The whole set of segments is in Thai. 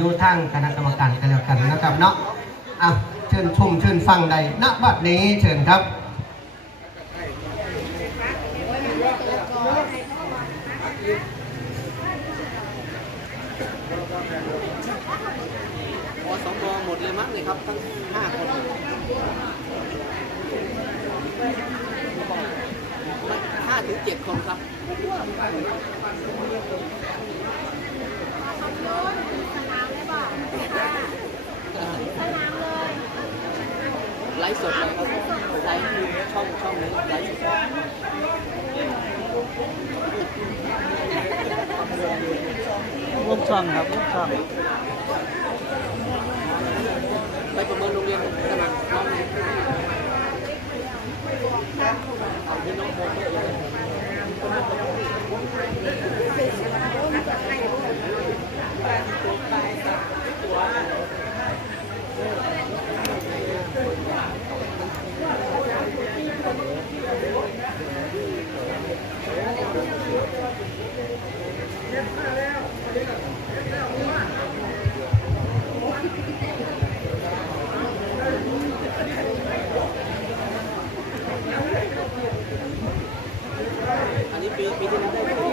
อยู่ทางคณะกรรมการกันแล้วกันนะครับเนาะอะเชิญชมเชิญฟังใดณบัดนี้เชิญครับอสมหมดเลยมั้งเนี่ยครับทั้งห้าคนห้าถึงเจ็ดคนครับ ไลฟ์สดเลยครับไลฟ์ช่องช่องนี้ไลฟ์สดร่วมช่องครับร่วมช่องไปประเมินโรงเรียนกำลังน้องนี่ที่น้องโมเตอร์ อันนี้ปีปีที่แล้วได้ปี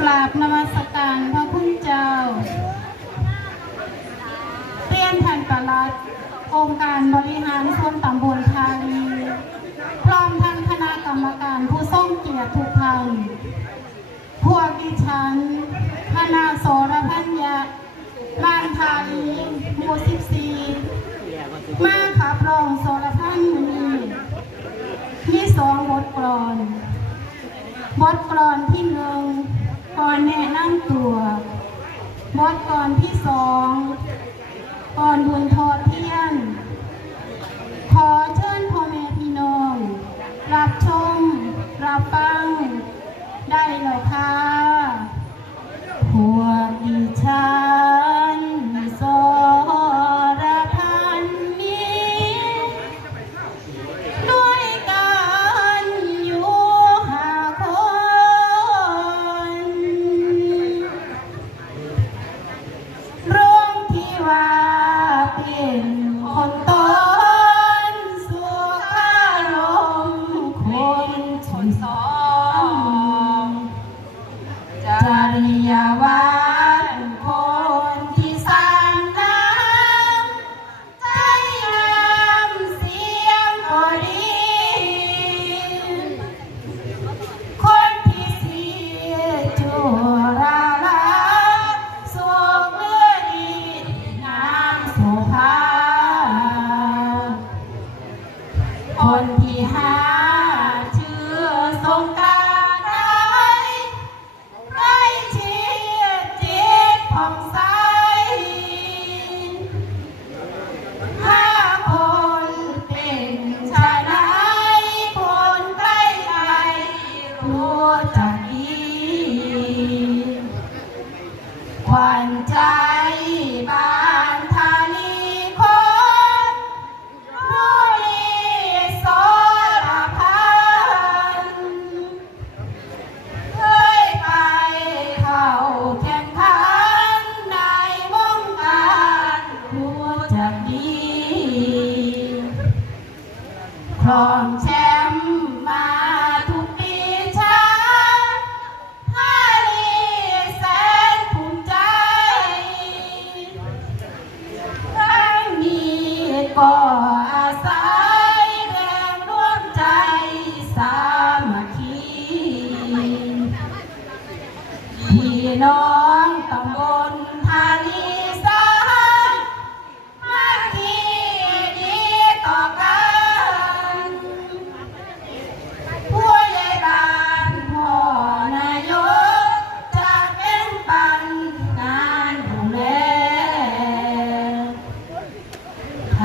กราบนมัสการพระคุณเจ้าเรียนท่านประหลัด องค์การบริหารส่วนตำบลทาลีพร้อมทั้งคณะกรรมการผู้ทรงเกียรติทุกท่านพวกดิฉันคณะโสรพัญญาบ้านทาลีหมู่14มาขับร้องโสรพันธ์มื้อนี้มีสองบทกลอนบทกลอนที่หนึ่งก่อนแนะนำตัวบทกลอนที่สอง ก่อนบุญทอเทียนขอเชิญ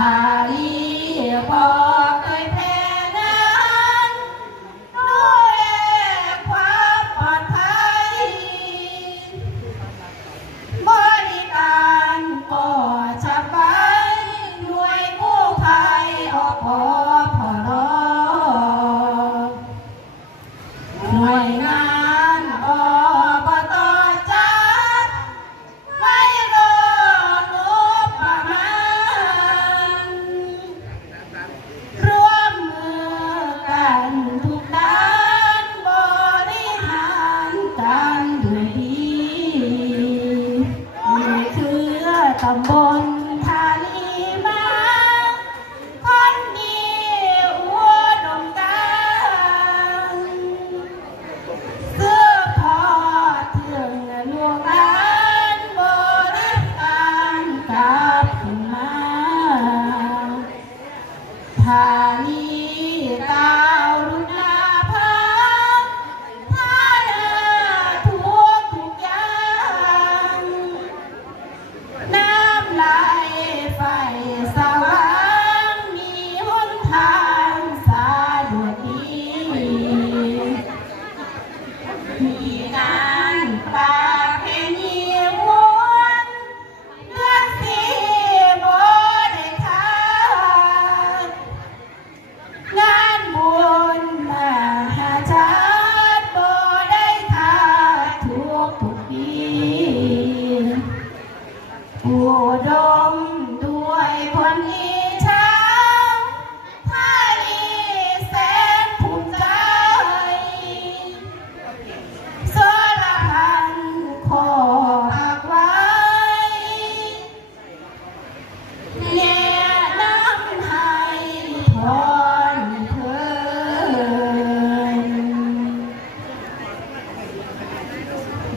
าลีพอ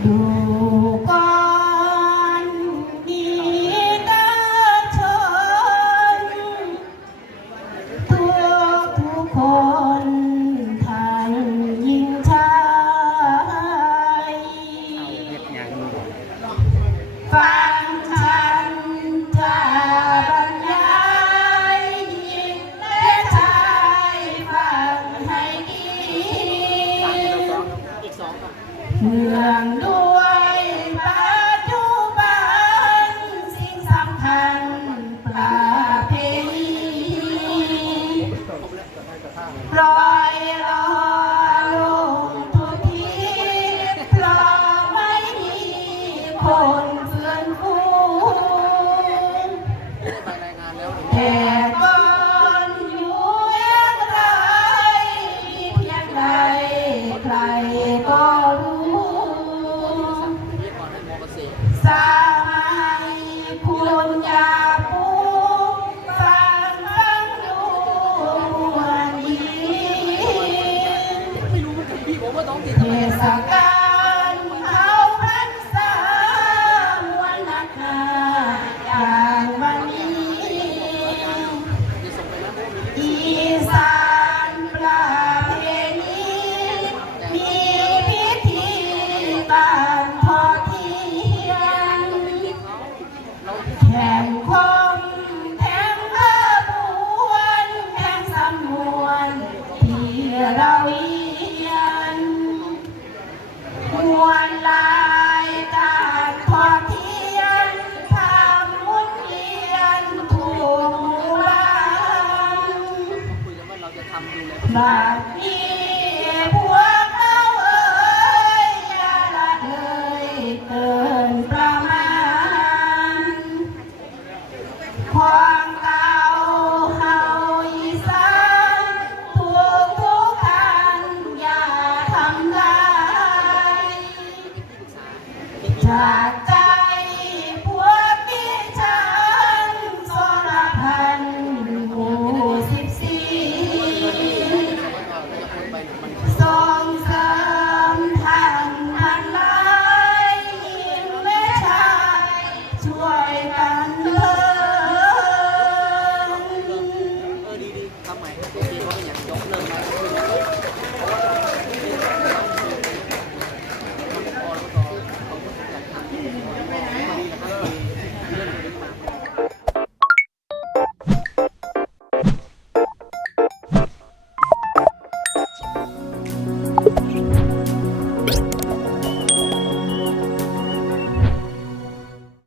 ดู เทศกา Bye.